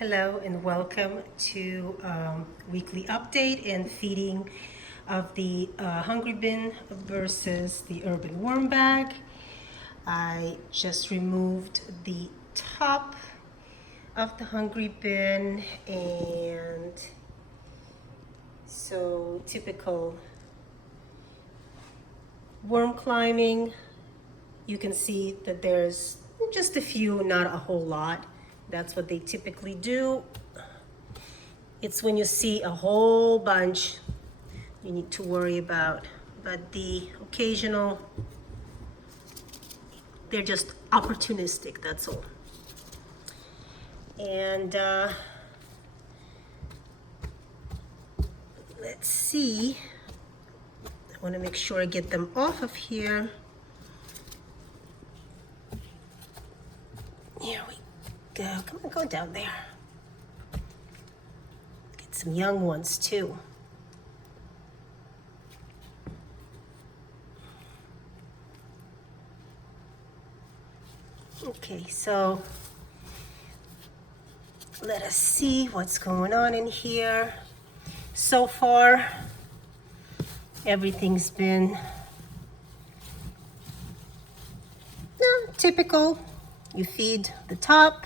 Hello and welcome to weekly update and feeding of the Hungry Bin versus the Urban Worm Bag. I just removed the top of the Hungry Bin, and so typical worm climbing. You can see that there's just a few, not a whole lot. That's what they typically do. It's when you see a whole bunch you need to worry about. But the occasional, they're just opportunistic, that's all. And let's see. I want to make sure I get them off of here. Here we go. Come on, go down there. Get some young ones too. Okay, so let us see what's going on in here. So far, everything's been typical. You feed the top,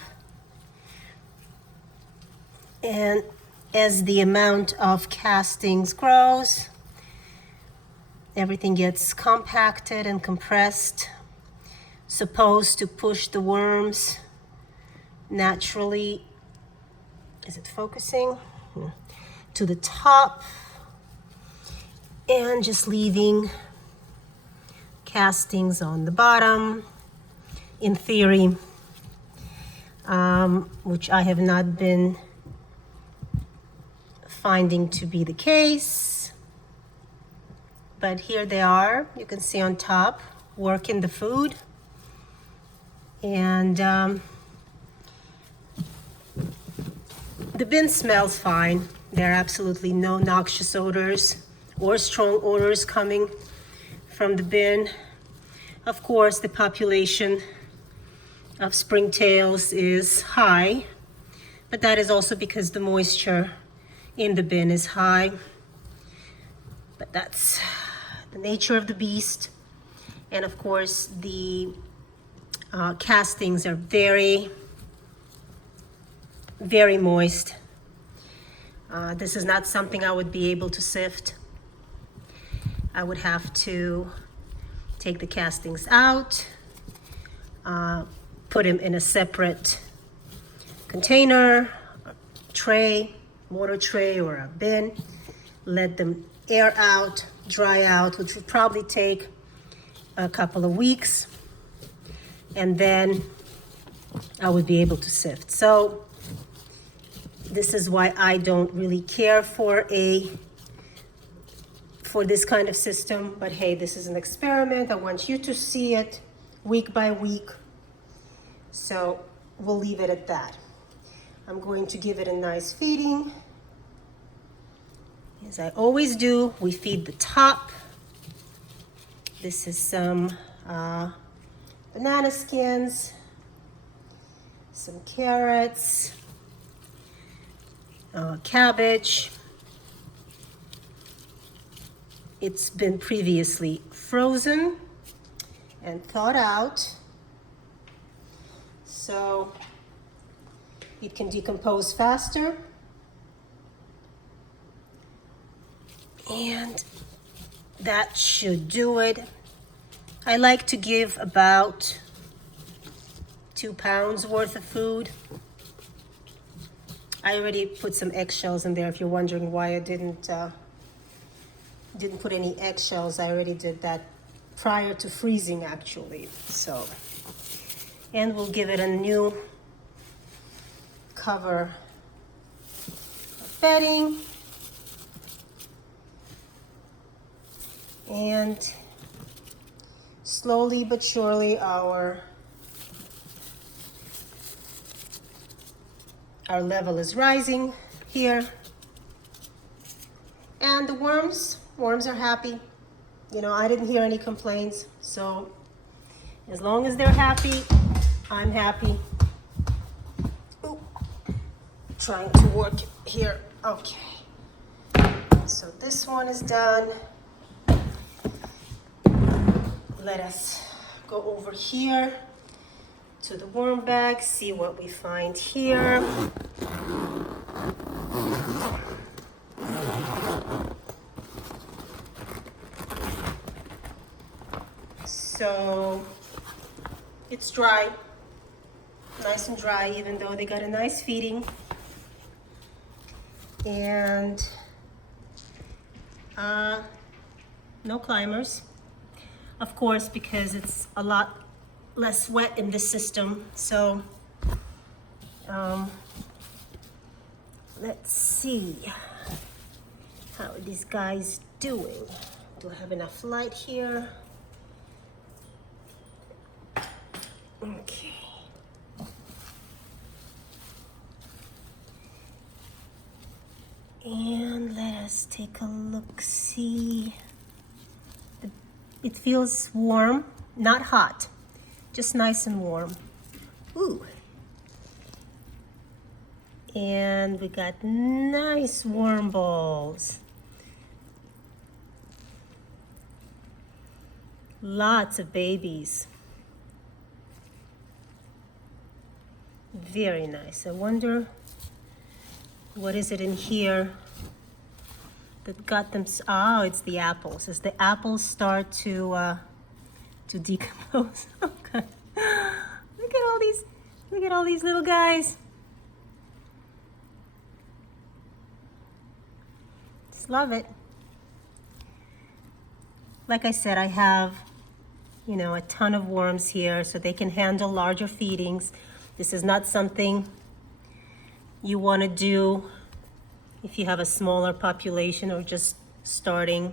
and as the amount of castings grows, everything gets compacted and compressed, supposed to push the worms naturally, is it focusing? To the top, and just leaving castings on the bottom, in theory, which I have not been finding to be the case. But here they are, you can see on top, working the food. And the bin smells fine. There are absolutely no noxious odors or strong odors coming from the bin. Of course, the population of springtails is high, but that is also because the moisture in the bin is high. But that's the nature of the beast. And of course, the castings are very, very moist. This is not something I would be able to sift. I would have to take the castings out, put them in a separate container, a tray, water tray, or a bin, let them air out, dry out, which would probably take a couple of weeks, and then I would be able to sift. So this is why I don't really care for this kind of system, but hey, this is an experiment. I want you to see it week by week. So we'll leave it at that. I'm going to give it a nice feeding. As I always do, we feed the top. This is some banana skins, some carrots, cabbage. It's been previously frozen and thawed out, so it can decompose faster. And that should do it. I like to give about 2 pounds worth of food. I already put some eggshells in there. If you're wondering why I didn't put any eggshells, I already did that prior to freezing, actually. So, and we'll give it a new cover of bedding. And slowly but surely our level is rising here. And the worms are happy. You know, I didn't hear any complaints. So as long as they're happy, I'm happy. Ooh. trying to work here. Okay. So this one is done. Let us go over here to the worm bag, see what we find here. So it's dry, nice and dry, even though they got a nice feeding. And no climbers, of course, because it's a lot less wet in this system. So let's see how are these guys doing. Do I have enough light here? Okay. And let us take a look, see. It feels warm, not hot, just nice and warm. Ooh. And we got nice worm balls. Lots of babies. Very nice. I wonder what is it in here that got them. Oh, it's the apples. As the apples start to decompose. Okay. Look at all these. Look at all these little guys. Just love it. Like I said, I have, you know, a ton of worms here, so they can handle larger feedings. This is not something you want to do if you have a smaller population or just starting.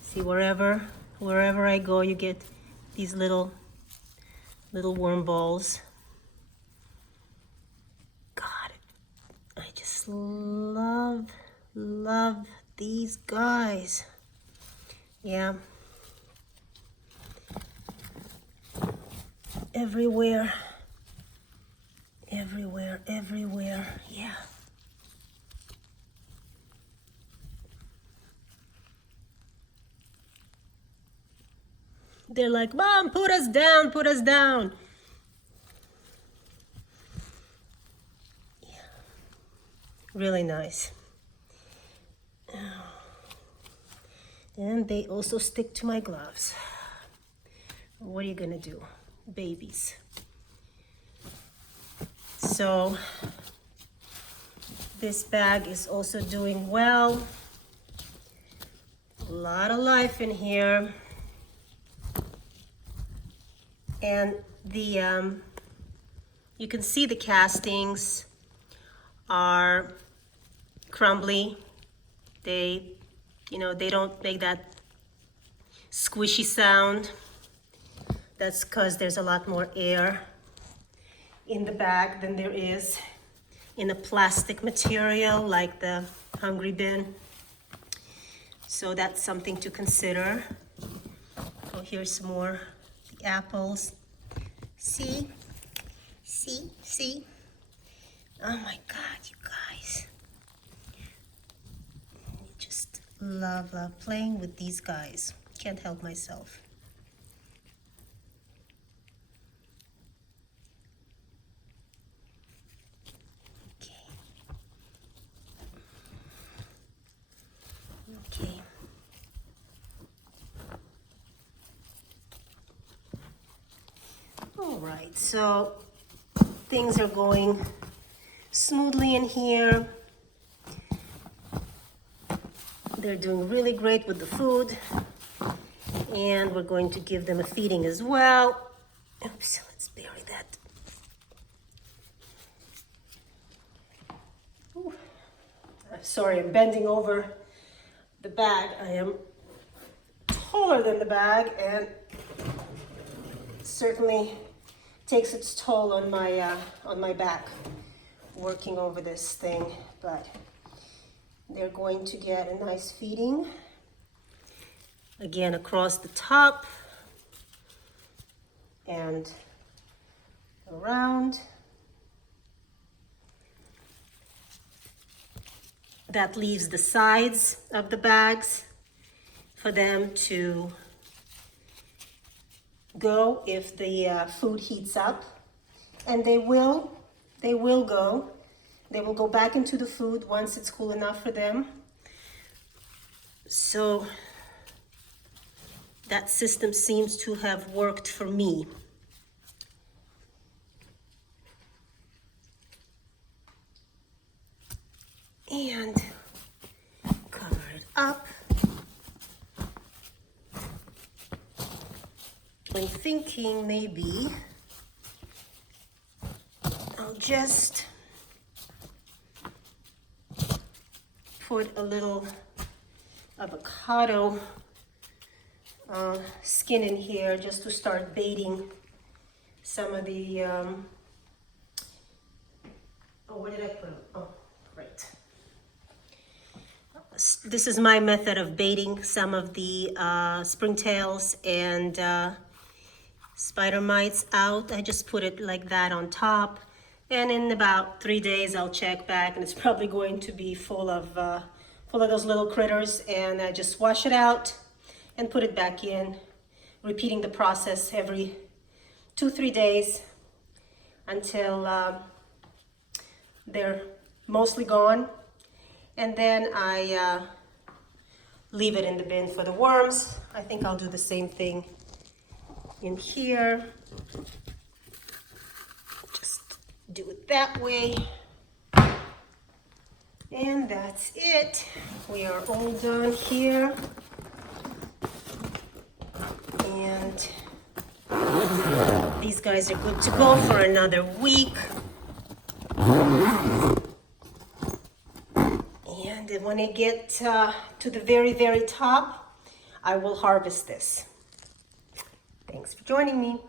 See, wherever I go, you get these little worm balls. God, I just love these guys. Yeah. Everywhere. Yeah. They're like, Mom, put us down, put us down. Yeah. Really nice. And they also stick to my gloves. What are you gonna do? Babies. So this bag is also doing well. A lot of life in here. And the you can see the castings are crumbly. They, you know, they don't make that squishy sound. That's because there's a lot more air in the bag than there is in a plastic material like the Hungry Bin. So that's something to consider. Oh, here's some more the apples. See? Oh my God, you guys. I just love playing with these guys. Can't help myself. Okay. All right, so things are going smoothly in here. They're doing really great with the food, and we're going to give them a feeding as well. Oops, let's bury that. Ooh. I'm sorry, I'm bending over the bag. I am taller than the bag, and certainly takes its toll on my back working over this thing. But they're going to get a nice feeding again across the top, and around. That leaves the sides of the bags for them to go if the food heats up. And they will go. They will go back into the food once it's cool enough for them. So that system seems to have worked for me. And cover it up. I'm thinking maybe I'll just put a little avocado skin in here just to start baiting some of the, oh, where did I put them? Oh, right. This is my method of baiting some of the springtails and spider mites out. I just put it like that on top, and in about 3 days I'll check back and it's probably going to be full of those little critters, and I just wash it out and put it back in, repeating the process every 2-3 days until they're mostly gone. And then I leave it in the bin for the worms. I think I'll do the same thing in here. Just do it that way. And that's it. We are all done here. And these guys are good to go for another week. And when I get to the very, very top, I will harvest this. Thanks for joining me.